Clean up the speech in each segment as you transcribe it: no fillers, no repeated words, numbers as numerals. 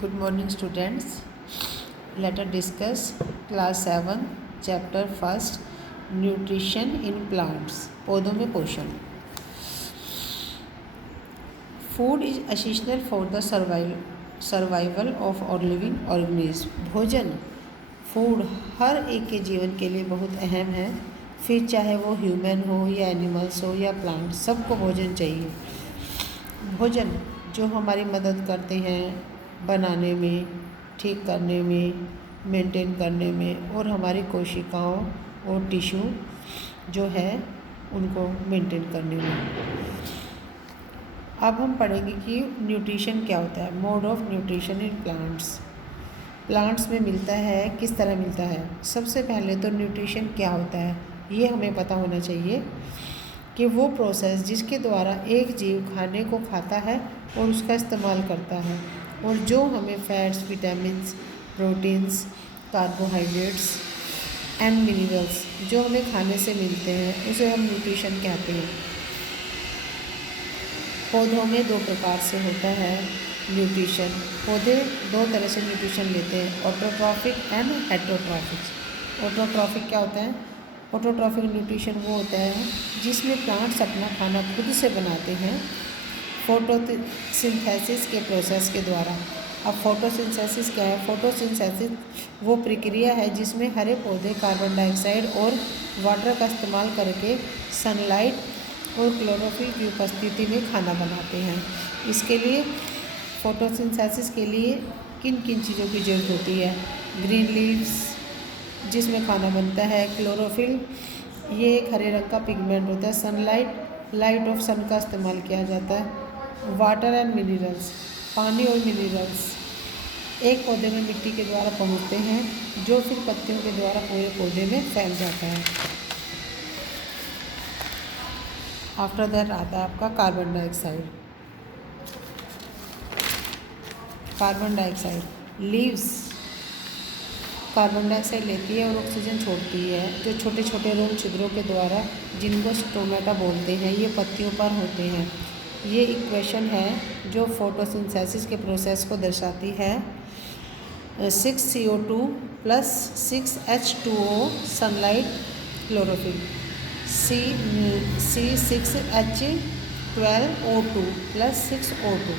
Good morning, students. Let us discuss class 7 chapter 1 nutrition in plants. पौधों में पोषण. Food is essential for the survival of all living organisms. भोजन food हर एक के जीवन के लिए बहुत अहम है. फिर चाहे वो ह्यूमन हो या एनिमल्स हो या प्लांट, सबको भोजन चाहिए. भोजन जो हमारी मदद करते हैं बनाने में, ठीक करने में, मेंटेन करने में और हमारी कोशिकाओं और टिश्यू जो है उनको मेंटेन करने में. अब हम पढ़ेंगे कि न्यूट्रिशन क्या होता है. Mode of nutrition in plants में मिलता है, किस तरह मिलता है. सबसे पहले तो न्यूट्रिशन क्या होता है ये हमें पता होना चाहिए कि वो प्रोसेस जिसके द्वारा एक जीव खाने को खाता है और उसका इस्तेमाल करता है, और जो हमें fats, vitamins, proteins, carbohydrates and minerals जो हमें खाने से मिलते हैं उसे हम न्यूट्रिशन कहते हैं. पौधों में दो प्रकार से होता है न्यूट्रिशन. पौधे दो तरह से न्यूट्रिशन लेते हैं, ऑटोट्रॉफिक एंड हेटेरोट्रॉफिक. ऑटोट्रॉफिक क्या होता है? ऑटोट्रॉफिक न्यूट्रिशन वो होता है जिसमें प्लांट्स अपना खाना खुद से बनाते हैं फोटोसिंथेसिस के प्रोसेस के द्वारा. अब फोटोसिंथेसिस क्या है? फोटोसिंथेसिस वो प्रक्रिया है जिसमें हरे पौधे कार्बन डाइऑक्साइड और वाटर का इस्तेमाल करके सनलाइट और क्लोरोफिल की उपस्थिति में खाना बनाते हैं. इसके लिए फोटोसिंथेसिस के लिए किन किन चीज़ों की ज़रूरत होती है? ग्रीन लीव्स जिसमें खाना बनता है, क्लोरोफिल ये एक हरे रंग का पिगमेंट होता है, सनलाइट लाइट ऑफ सन का इस्तेमाल किया जाता है, वाटर एंड मिनरल्स पानी और मिनरल्स एक पौधे में मिट्टी के द्वारा पहुँचते हैं जो फिर पत्तियों के द्वारा पूरे पौधे में फैल जाता है. आफ्टर दैट आता है आपका carbon dioxide. Leaves carbon dioxide लेती है और ऑक्सीजन छोड़ती है जो छोटे छोटे रोम छिद्रों के द्वारा, जिनको स्टोमेटा बोलते हैं, ये पत्तियों पर होते हैं. ये इक्वेशन है जो फोटोसिंथेसिस के प्रोसेस को दर्शाती है. 6CO2 + 6H2O sunlight chlorophyll, C6H12O2 + 6O2.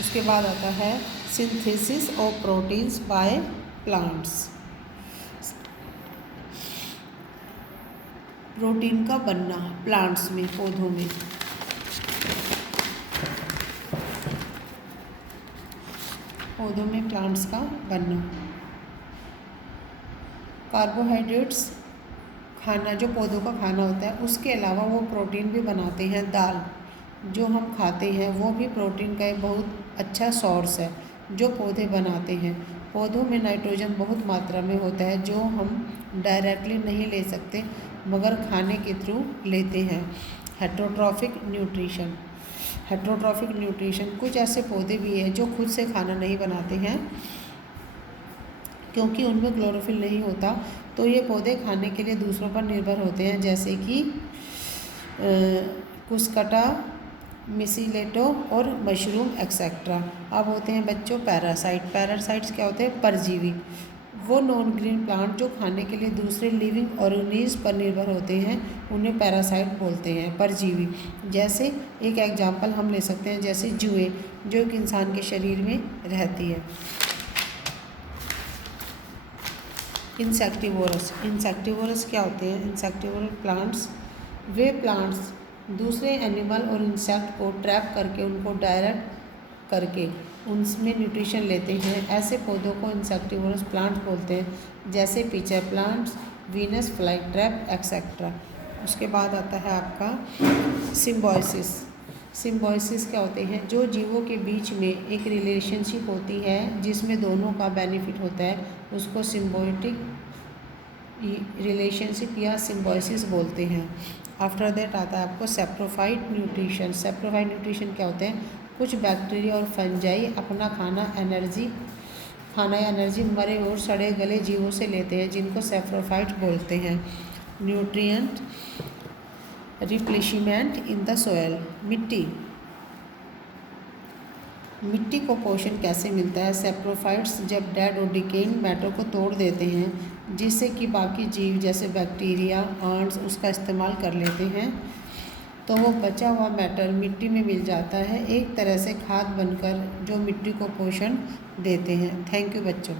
उसके बाद आता है synthesis of proteins by plants. Protein का बनना प्लांट्स में, पौधों में. पौधों में प्लांट्स का बनना. कार्बोहाइड्रेट्स खाना जो पौधों का खाना होता है, उसके अलावा वो प्रोटीन भी बनाते हैं. दाल जो हम खाते हैं वो भी प्रोटीन का एक बहुत अच्छा सोर्स है जो पौधे बनाते हैं. पौधों में नाइट्रोजन बहुत मात्रा में होता है जो हम डायरेक्टली नहीं ले सकते मगर खाने के थ्रू लेते हैं. हेटेरोट्रॉफिक न्यूट्रिशन कुछ ऐसे पौधे भी हैं जो खुद से खाना नहीं बनाते हैं क्योंकि उनमें क्लोरोफिल नहीं होता, तो ये पौधे खाने के लिए दूसरों पर निर्भर होते हैं, जैसे कि कुस्कटा, मिसीलेटो और मशरूम एक्सेट्रा. अब होते हैं बच्चों पैरासाइट्स क्या होते हैं? परजीवी. वो नॉन ग्रीन प्लांट जो खाने के लिए दूसरे लिविंग ऑर्गेनिज्म पर निर्भर होते हैं उन्हें पैरासाइट बोलते हैं, परजीवी. जैसे एक एग्जांपल हम ले सकते हैं, जैसे जुए जो एक इंसान के शरीर में रहती है. इंसेक्टिवोरस क्या होते हैं? इंसेक्टिवोरस प्लांट्स वे प्लांट्स दूसरे एनिमल और इंसेक्ट को ट्रैप करके उनको डायरेक्ट करके उनमें न्यूट्रिशन लेते हैं. ऐसे पौधों को इंसेक्टिवोरस प्लांट्स बोलते हैं, जैसे pitcher plants, Venus fly trap etcetera. उसके बाद आता है आपका सिम्बायोसिस क्या होते हैं? जो जीवों के बीच में एक रिलेशनशिप होती है जिसमें दोनों का बेनिफिट होता है, उसको सिम्बायोटिक रिलेशनशिप या सिम्बायोसिस बोलते हैं. आफ्टर दैट आता है आपको सैप्रोफाइट न्यूट्रिशन क्या होते हैं? कुछ बैक्टीरिया और फंजाई अपना खाना या एनर्जी मरे और सड़े गले जीवों से लेते हैं, जिनको सैप्रोफाइट बोलते हैं. Nutrient replacement in the soil. मिट्टी मिट्टी को पोषण कैसे मिलता है? सैप्रोफाइट्स जब डेड और डिकेइंग मैटर को तोड़ देते हैं जिससे कि बाकी जीव जैसे बैक्टीरिया, आंट्स उसका इस्तेमाल कर लेते हैं, तो वो बचा हुआ मैटर मिट्टी में मिल जाता है, एक तरह से खाद बनकर, जो मिट्टी को पोषण देते हैं। थैंक यू बच्चों।